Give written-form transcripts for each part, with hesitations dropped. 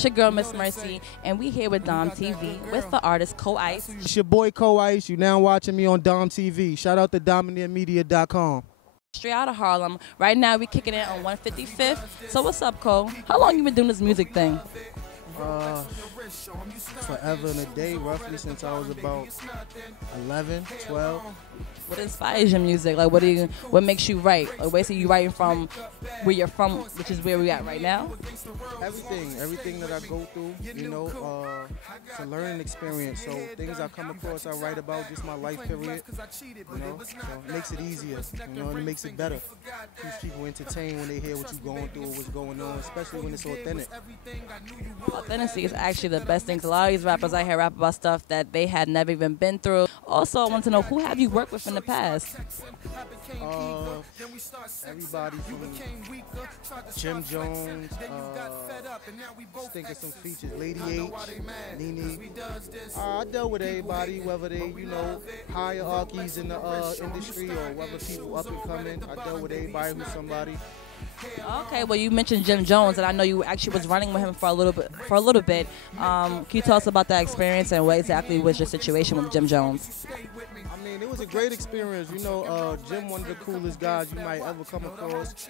It's your girl, MsMercy, and we here with DOMTV with the artist Co-Ice. It's your boy Co-Ice. You now watching me on DOMTV. Shout out to DomineerMedia.com. Straight out of Harlem. Right now, we kicking it on 155th. So what's up, Cole? How long you been doing this music thing? Forever and a day, roughly since I was about 11, 12. What inspires your music? Like, what makes you write? Like, basically, you writing from where you're from, which is where we at right now? Everything that I go through, you know, it's a learning experience. So things I come across, I write about, just my life period, you know. So it makes it easier, you know, and it makes it better. Keeps people entertained when they hear what you're going through or what's going on, especially when it's authentic. Authenticity is actually the best thing. A lot of these rappers I hear rap about stuff that they had never even been through. Also, I want to know, who have you worked with in the past? Everybody from Jim Jones, just think of some features, Lady H, Nene. I dealt with everybody, whether they, you know, hierarchies in the industry or whether people up and coming. I dealt with everybody who's somebody. Okay, well, you mentioned Jim Jones, and I know you actually was running with him for a little bit. Can you tell us about that experience and what exactly was your situation with Jim Jones? I mean, it was a great experience. You know, Jim, one of the coolest guys you might ever come across.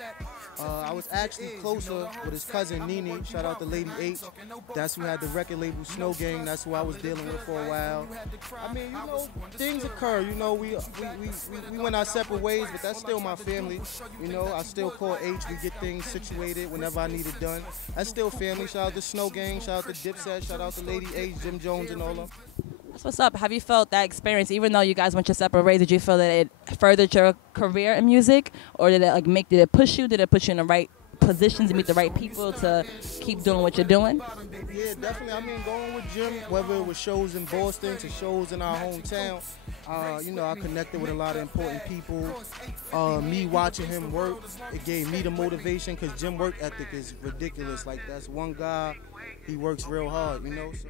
I was actually closer with his cousin Nene. Shout out to Lady H. That's who had the record label Snow Gang. That's who I was dealing with for a while. I mean, you know, things occur. You know, we went our separate ways, but that's still my family. You know, I still call H. We get things situated whenever I need it done. That's still family. Shout out to Snow Gang. Shout out to Dipset. Shout out to Lady H, Jim Jones, and all them. That's what's up. Have you felt that experience, even though you guys went your separate ways, did you feel that it furthered your career in music? Or did it push you? Did it put you in the right positions to meet the right people to keep doing what you're doing? Yeah, definitely. I mean, going with Jim, whether it was shows in Boston to shows in our hometown, you know, I connected with a lot of important people. Me watching him work, it gave me the motivation, because Jim's work ethic is ridiculous. Like, that's one guy, he works real hard, you know. So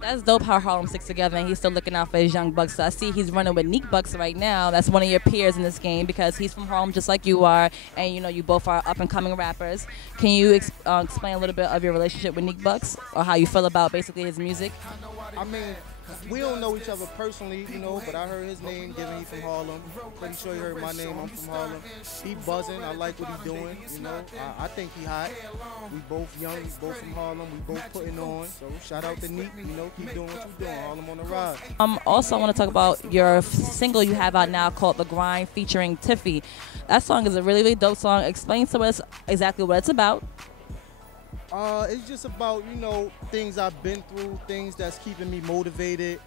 that's dope how Harlem sticks together, and he's still looking out for his young bucks. So I see he's running with Neek Bucks right now. That's one of your peers in this game, because he's from Harlem just like you are, and you know, you both are up-and-coming rappers. Can you explain a little bit of your relationship with Neek Bucks, or how you feel about basically his music? I mean, we don't know each other personally, you know, but I heard his name given. He from Harlem. Pretty sure you heard my name. I'm from Harlem. He buzzing. I like what he doing, you know. I think he hot. We both young. We both from Harlem. We both putting on. So shout out to Neek. You know, keep doing what you doing. Harlem on the rise. Also, I want to talk about your single you have out now called The Grind featuring Tiffy. That song is a really, really dope song. Explain to us exactly what it's about. It's just about, you know, things I've been through, things that's keeping me motivated,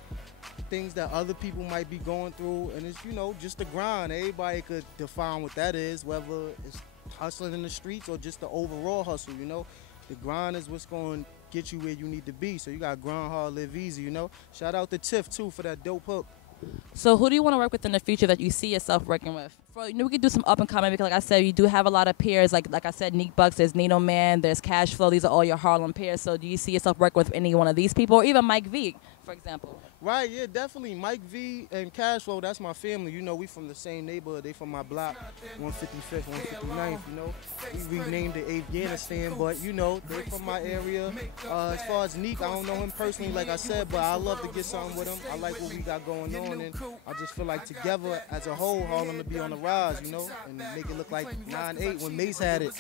things that other people might be going through, and it's, you know, just the grind. Everybody could define what that is, whether it's hustling in the streets or just the overall hustle, you know. The grind is what's going to get you where you need to be, so you got to grind hard, live easy, you know. Shout out to Tiff, too, for that dope hook. So who do you want to work with in the future that you see yourself working with? You know, we could do some up and coming, because like I said, you do have a lot of peers. Like I said, Neek Bucks, there's Nino Man, there's Cash Flow. These are all your Harlem peers. So do you see yourself working with any one of these people, or even Mike V, for example? Right, yeah, definitely. Mike V and Cash Flow, that's my family. You know, we from the same neighborhood. They from my block, 155th, 159th, you know. We renamed it Afghanistan, but, you know, they from my area. As far as Neek, I don't know him personally, like I said, but I love to get something with him. I like what we got going on, and I just feel like together, as a whole, Harlem to be on the rise, you know, and make it look like 9-8 when Mace had it.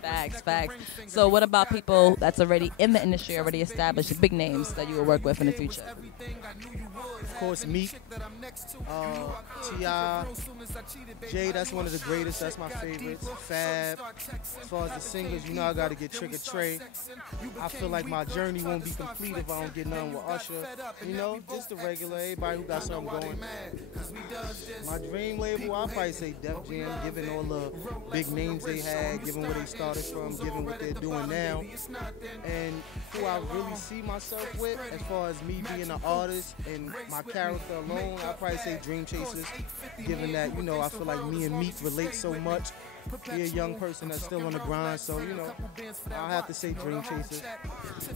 Facts, facts. So what about people that's already in the industry, already established, big names that you will work with in the future? Of course, Meek, T.I., Jay, that's one of the greatest, that's my favorites. Fab. As far as the singers, you know, I gotta get Trigger Trey. I feel like my journey won't be complete if I don't get none with Usher. You know, just the regular, everybody who got something going. My dream label, I'll probably say Def Jam, given all the big names they had, given where they started from, given what they're doing now. And who I really see myself with, as far as me being an artist and my character alone, I'll probably say Dream Chasers, given that, you know, I feel like me and Meek relate so much. He a young person that's still on the grind, so you know, I'll have to say dream chasers.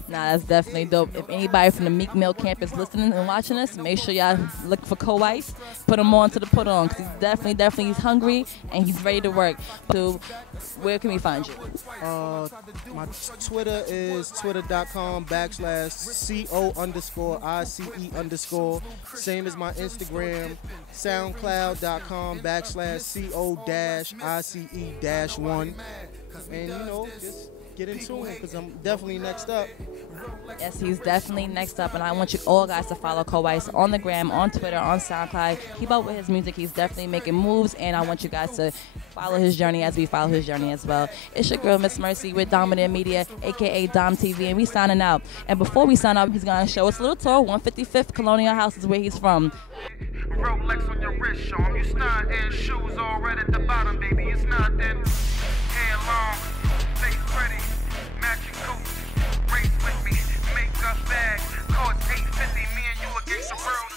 Nah, that's definitely dope. If anybody from the Meek Mill campus listening and watching us, make sure y'all look for Co-Ice. Put him on to the put on, because he's definitely he's hungry and he's ready to work. So where can we find you? My Twitter is twitter.com/CO_ICE_. Same as my Instagram, soundcloud.com/CO-ICE-1. And you know, just get in tune because I'm definitely next up. Yes, he's definitely next up, and I want you all guys to follow Co-Ice on the gram, on Twitter, on SoundCloud. Keep up with his music. He's definitely making moves, and I want you guys to follow his journey as we follow his journey as well. It's your girl, MsMercy, with Domineer Media, a.k.a. DOMTV, and we signing out. And before we sign up, he's going to show us a little tour. 155th Colonial House is where he's from. Rolex on your wrist, show him. You snot and shoes all right at the bottom, baby. It's not then. Hair long, face pretty, matching coats. Race with me, makeup bag, cost $850. Me and you against the world.